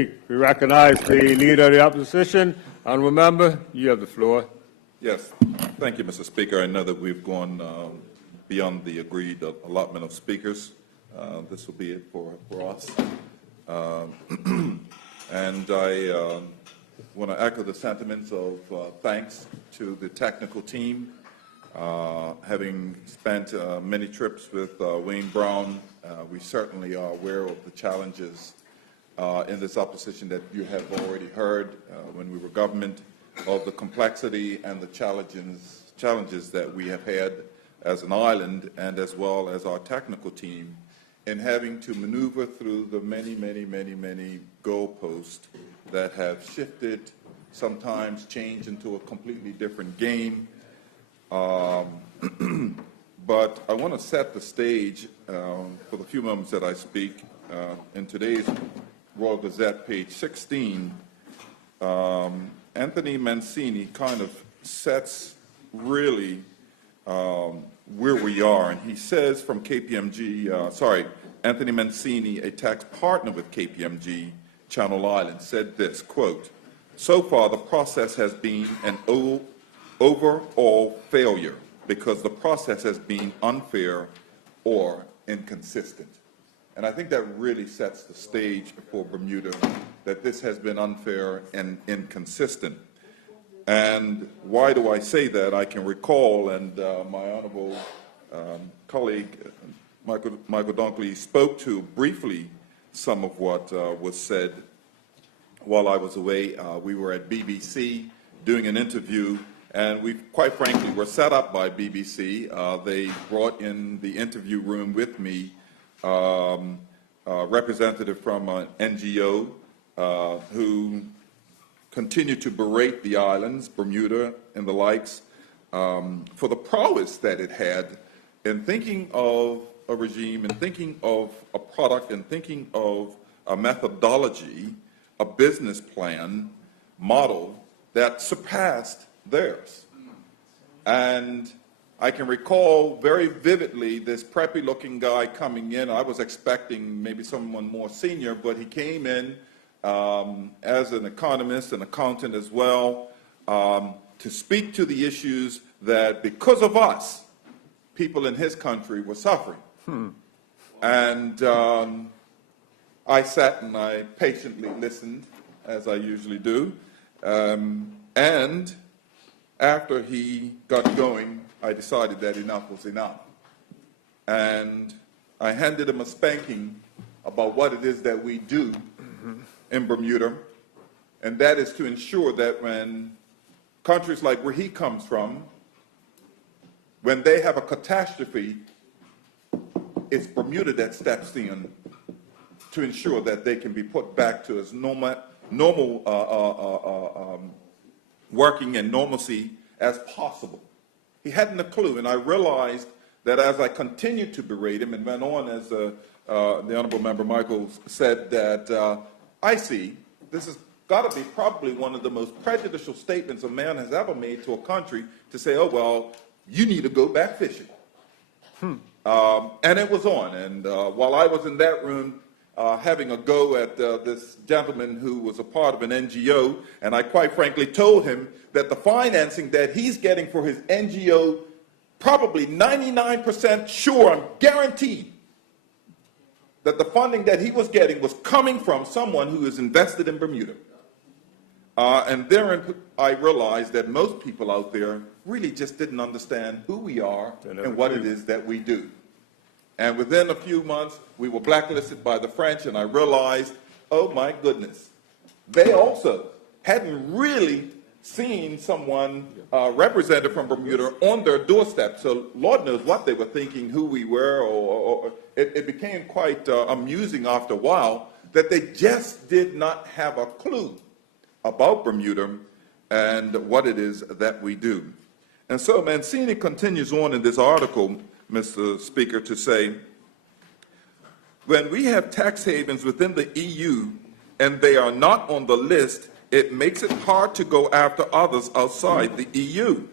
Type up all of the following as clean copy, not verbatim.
We recognize the Leader of the Opposition. Honourable Member, you have the floor. Yes. Thank you, Mr. Speaker. I know that we've gone beyond the agreed allotment of speakers. This will be it for us. And I want to echo the sentiments of thanks to the technical team. Having spent many trips with Wayne Brown, we certainly are aware of the challenges in this opposition that you have already heard when we were government, of the complexity and the challenges that we have had as an island, and as well as our technical team, in having to maneuver through the many goalposts that have shifted, sometimes changed into a completely different game. But I want to set the stage for the few moments that I speak. In today's Royal Gazette, page 16, Anthony Mancini kind of sets really where we are. And he says from KPMG, Anthony Mancini, a tax partner with KPMG Channel Islands, said this, quote, "So far the process has been an overall failure because the process has been unfair or inconsistent." And I think that really sets the stage for Bermuda, that this has been unfair and inconsistent. And why do I say that? I can recall, and my honorable colleague, Michael Dunkley, spoke to briefly some of what was said while I was away. We were at BBC doing an interview, and we, quite frankly, were set up by BBC. They brought in the interview room with me representative from an NGO who continued to berate the islands, Bermuda and the likes, for the prowess that it had in thinking of a regime, and thinking of a product, and thinking of a methodology, a business plan model that surpassed theirs. And I can recall very vividly this preppy-looking guy coming in. I was expecting maybe someone more senior, but he came in as an economist, an accountant as well, to speak to the issues that, because of us, people in his country were suffering. And I sat and I patiently listened, as I usually do. And after he got going, I decided that enough was enough. And I handed him a spanking about what it is that we do in Bermuda, and that is to ensure that when countries like where he comes from, when they have a catastrophe, it's Bermuda that steps in to ensure that they can be put back to as normal working and normalcy as possible. He hadn't a clue, and I realized that as I continued to berate him and went on, as the Honourable Member Michael said, that I see this has got to be probably one of the most prejudicial statements a man has ever made to a country, to say, oh, well, you need to go back fishing. And it was on, and while I was in that room having a go at this gentleman who was a part of an NGO, and I quite frankly told him that the financing that he's getting for his NGO, probably 99% sure, I'm guaranteed, that the funding that he was getting was coming from someone who is invested in Bermuda. And therein I realized that most people out there really just didn't understand who we are and what it is that we do. And within a few months, we were blacklisted by the French, and I realized, oh my goodness, they also hadn't really seen someone represented from Bermuda on their doorstep. So Lord knows what they were thinking, who we were, or it became quite amusing after a while that they just did not have a clue about Bermuda and what it is that we do. And so Mancini continues on in this article, Mr. Speaker, to say, when we have tax havens within the EU and they are not on the list, it makes it hard to go after others outside the EU.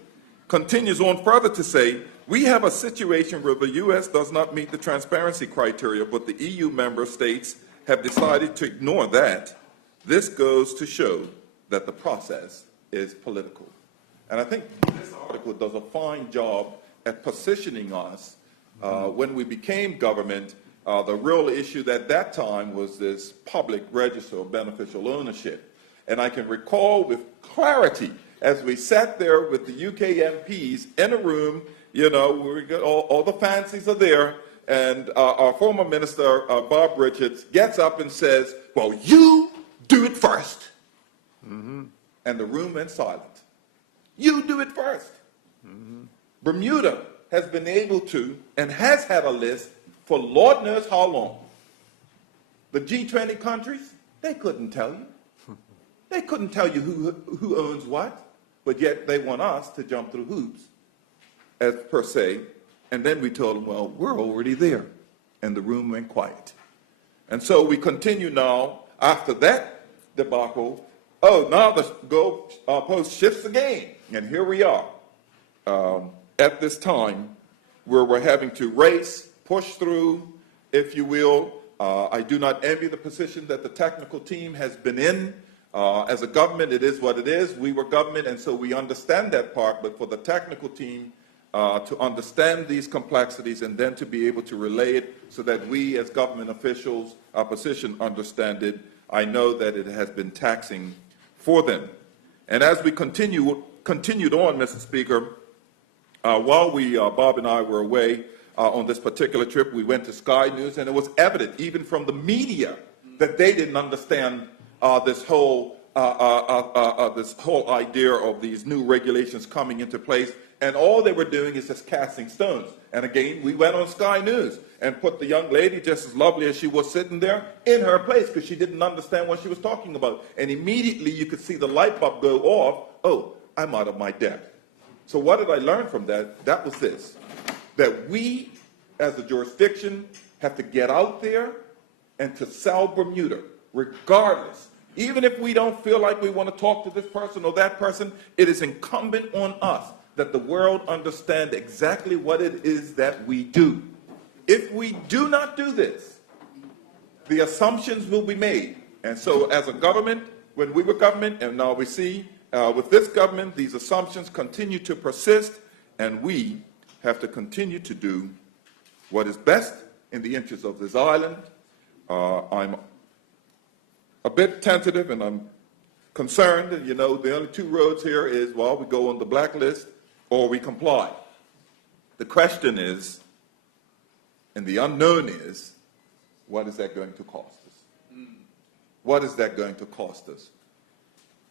Continues on further to say, we have a situation where the U.S. does not meet the transparency criteria, but the EU member states have decided to ignore that. This goes to show that the process is political. And I think this article does a fine job at positioning us when we became government. The real issue at that time was this public register of beneficial ownership. And I can recall with clarity as we sat there with the UK MPs in a room, you know, we got all the fancies are there, and our former minister, Bob Richards, gets up and says, well, you do it first. Mm-hmm. And the room went silent. You do it first. Mm-hmm. Bermuda has been able to and has had a list for Lord knows how long. The G20 countries, they couldn't tell you. They couldn't tell you who owns what, but yet they want us to jump through hoops, as per se. And then we told them, well, we're already there. And the room went quiet. And so we continue now, after that debacle, now the goalpost shifts again. And here we are at this time where we're having to race, push through, if you will. I do not envy the position that the technical team has been in. As a government, it is what it is. We were government, and so we understand that part. But for the technical team to understand these complexities and then to be able to relay it so that we as government officials, our position, understand it, I know that it has been taxing for them. And as we continued on, Mr. Speaker, while Bob and I were away on this particular trip, we went to Sky News, and it was evident, even from the media, that they didn't understand this whole idea of these new regulations coming into place, and all they were doing is just casting stones. And again, we went on Sky News and put the young lady, just as lovely as she was sitting there, in her place because she didn't understand what she was talking about. And immediately you could see the light bulb go off. Oh, I'm out of my depth. So what did I learn from that? That was this, that we as a jurisdiction have to get out there and to sell Bermuda, regardless. Even if we don't feel like we want to talk to this person or that person, it is incumbent on us that the world understand exactly what it is that we do. If we do not do this, the assumptions will be made. And so as a government, when we were government, and now we see with this government, these assumptions continue to persist, and we have to continue to do what is best in the interest of this island. I'm a bit tentative and I'm concerned. You know, the only two roads here is, well, we go on the blacklist or we comply. The question is, and the unknown is, what is that going to cost us? What is that going to cost us?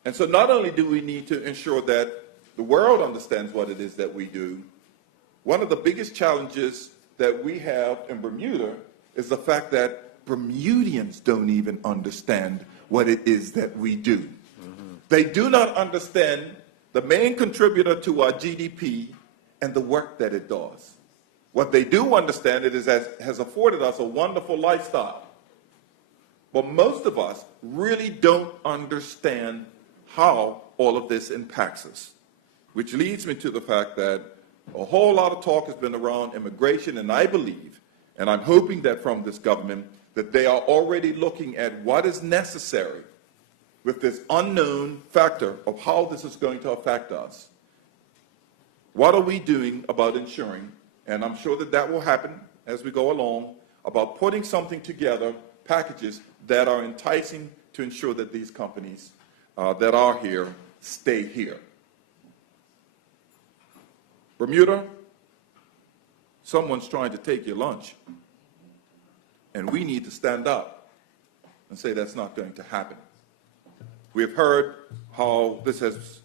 And so not only do we need to ensure that the world understands what it is that we do, one of the biggest challenges that we have in Bermuda is the fact that Bermudians don't even understand what it is that we do. Mm-hmm. They do not understand the main contributor to our GDP and the work that it does. What they do understand it is has afforded us a wonderful lifestyle. But most of us really don't understand how all of this impacts us, which leads me to the fact that a whole lot of talk has been around immigration, and I believe, and I'm hoping that from this government, that they are already looking at what is necessary with this unknown factor of how this is going to affect us. What are we doing about ensuring, and I'm sure that that will happen as we go along, about putting something together, packages that are enticing to ensure that these companies that are here stay here. Bermuda, someone's trying to take your lunch. And we need to stand up and say that's not going to happen. We have heard how this has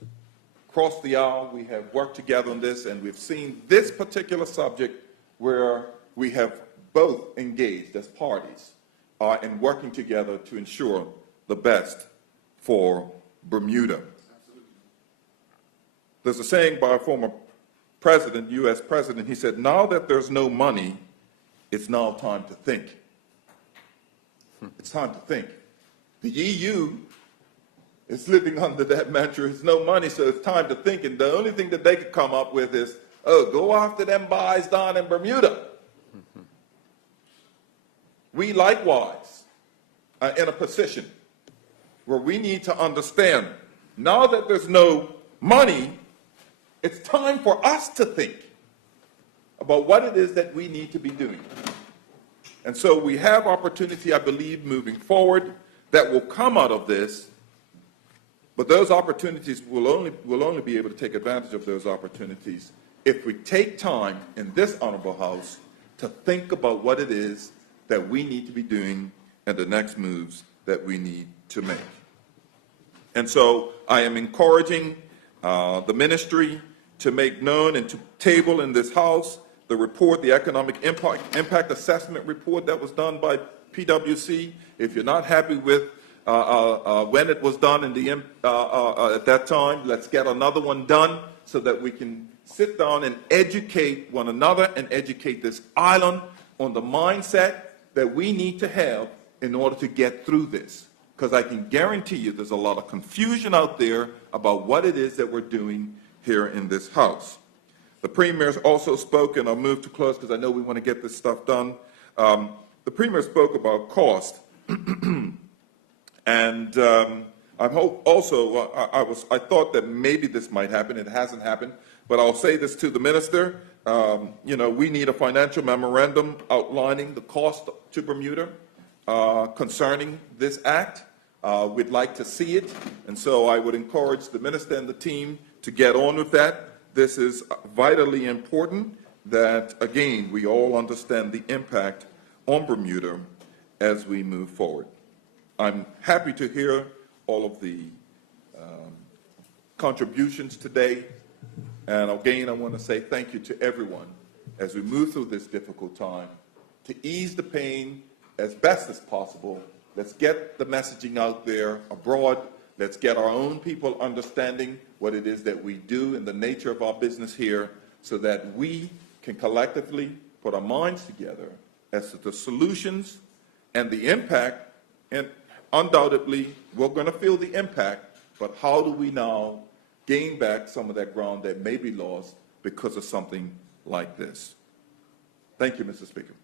crossed the aisle. We have worked together on this, and we've seen this particular subject where we have both engaged as parties in working together to ensure the best for Bermuda. There's a saying by a former president, U.S. president, he said, now that there's no money, it's now time to think. It's time to think. The EU is living under that mantra, it's no money, so it's time to think. And the only thing that they could come up with is, oh, go after them buys down in Bermuda. We likewise are in a position where we need to understand, now that there's no money, it's time for us to think about what it is that we need to be doing. And so we have opportunity, I believe, moving forward that will come out of this, but those opportunities will only be able to take advantage of those opportunities if we take time in this honorable House to think about what it is that we need to be doing and the next moves that we need to make. And so I am encouraging the ministry to make known and to table in this House the report, the Economic Impact Assessment report that was done by PwC. If you're not happy with when it was done at that time, let's get another one done so that we can sit down and educate one another and educate this island on the mindset that we need to have in order to get through this. Because I can guarantee you there's a lot of confusion out there about what it is that we're doing here in this House. The Premier's also spoke, and I'll move to close because I know we want to get this stuff done. The Premier spoke about cost. And I hope also, I thought that maybe this might happen. It hasn't happened. But I'll say this to the Minister. We need a financial memorandum outlining the cost to Bermuda concerning this act. We'd like to see it. And so I would encourage the Minister and the team to get on with that. This is vitally important that, again, we all understand the impact on Bermuda as we move forward. I'm happy to hear all of the contributions today. And again, I want to say thank you to everyone as we move through this difficult time to ease the pain as best as possible. Let's get the messaging out there abroad. Let's get our own people understanding what it is that we do and the nature of our business here so that we can collectively put our minds together as to the solutions and the impact. And undoubtedly, we're going to feel the impact, but how do we now gain back some of that ground that may be lost because of something like this? Thank you, Mr. Speaker.